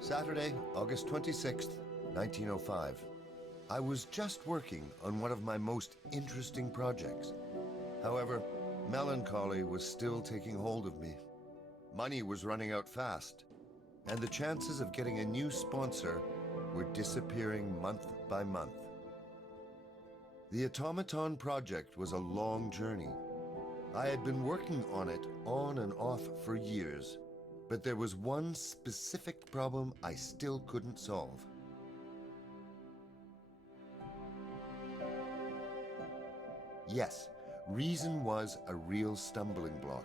Saturday, August 26th, 1905. I was just working on one of my most interesting projects. However, melancholy was still taking hold of me. Money was running out fast, and the chances of getting a new sponsor were disappearing month by month. The automaton project was a long journey. I had been working on it on and off for years, but there was one specific problem I still couldn't solve. Yes, reason was a real stumbling block.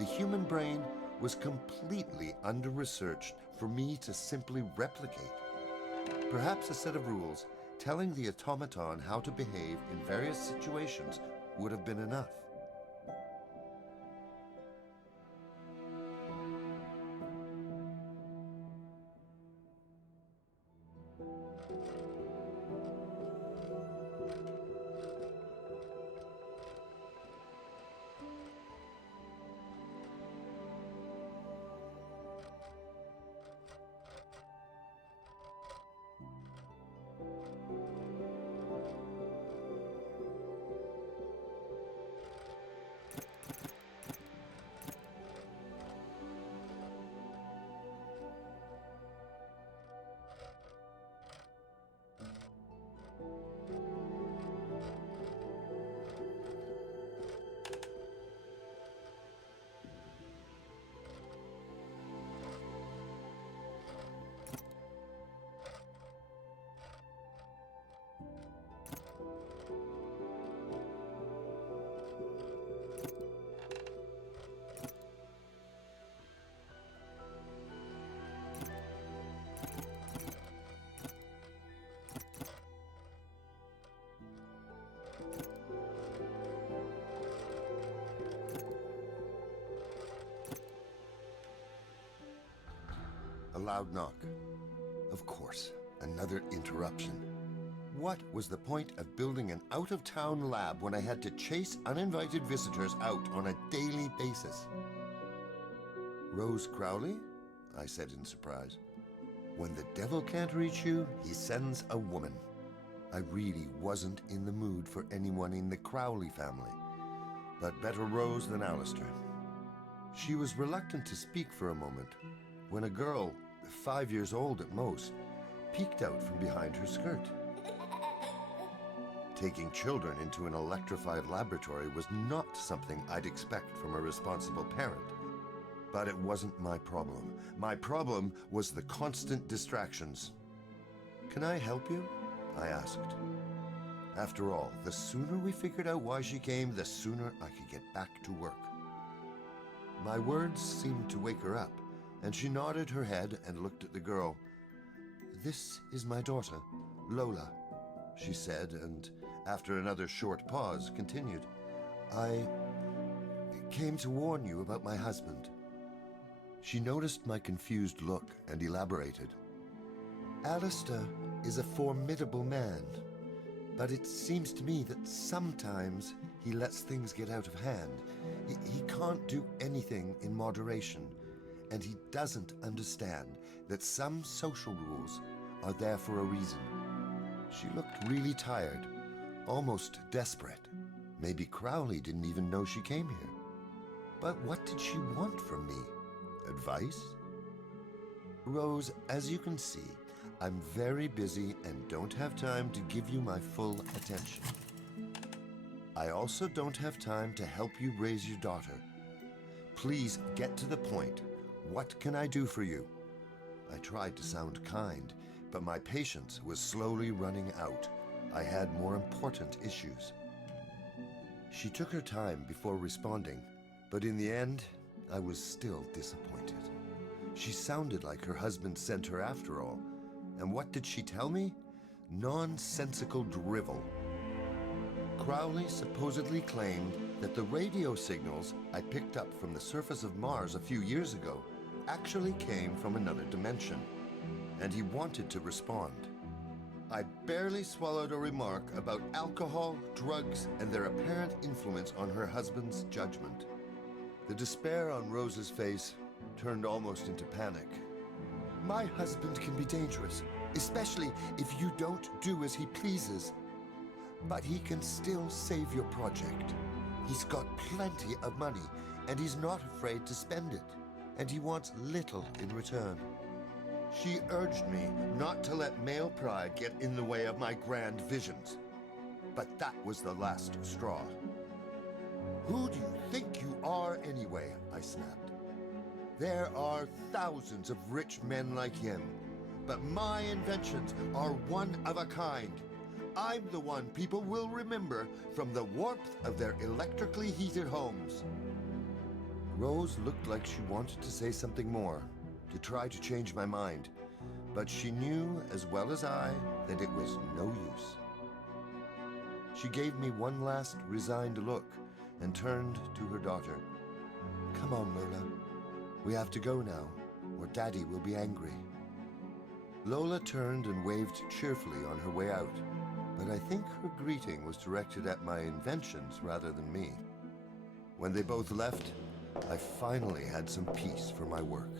The human brain was completely under-researched for me to simply replicate. Perhaps a set of rules telling the automaton how to behave in various situations would have been enough. A loud knock. Of course, another interruption. What was the point of building an out-of-town lab when I had to chase uninvited visitors out on a daily basis? Rose Crowley? I said in surprise. When the devil can't reach you, he sends a woman. I really wasn't in the mood for anyone in the Crowley family, but better Rose than Alistair. She was reluctant to speak for a moment when a girl, 5 years old at most, peeked out from behind her skirt. Taking children into an electrified laboratory was not something I'd expect from a responsible parent. But it wasn't my problem. My problem was the constant distractions. "Can I help you?" I asked. After all, the sooner we figured out why she came, the sooner I could get back to work. My words seemed to wake her up, and she nodded her head and looked at the girl. "This is my daughter, Lola," she said, and after another short pause, continued. "I came to warn you about my husband." She noticed my confused look and elaborated. "Alistair is a formidable man, but it seems to me that sometimes he lets things get out of hand. He can't do anything in moderation, and he doesn't understand that some social rules are there for a reason. She looked really tired, almost desperate. Maybe Crowley didn't even know she came here. But what did she want from me? Advice? Rose, as you can see, I'm very busy and don't have time to give you my full attention. I also don't have time to help you raise your daughter. Please get to the point. What can I do for you? I tried to sound kind, but my patience was slowly running out. I had more important issues. She took her time before responding, but in the end, I was still disappointed. She sounded like her husband sent her after all. And what did she tell me? Nonsensical drivel. Crowley supposedly claimed that the radio signals I picked up from the surface of Mars a few years ago actually came from another dimension, and he wanted to respond. I barely swallowed a remark about alcohol, drugs, and their apparent influence on her husband's judgment. The despair on Rose's face turned almost into panic. My husband can be dangerous, especially if you don't do as he pleases. But he can still save your project. He's got plenty of money, and he's not afraid to spend it. And he wants little in return. She urged me not to let male pride get in the way of my grand visions. But that was the last straw. Who do you think you are anyway? I snapped. There are thousands of rich men like him, but my inventions are one of a kind. I'm the one people will remember from the warmth of their electrically heated homes. Rose looked like she wanted to say something more, to try to change my mind, but she knew as well as I that it was no use. She gave me one last resigned look and turned to her daughter. Come on, Lola. We have to go now, or Daddy will be angry. Lola turned and waved cheerfully on her way out, but I think her greeting was directed at my inventions rather than me. When they both left, I finally had some peace for my work.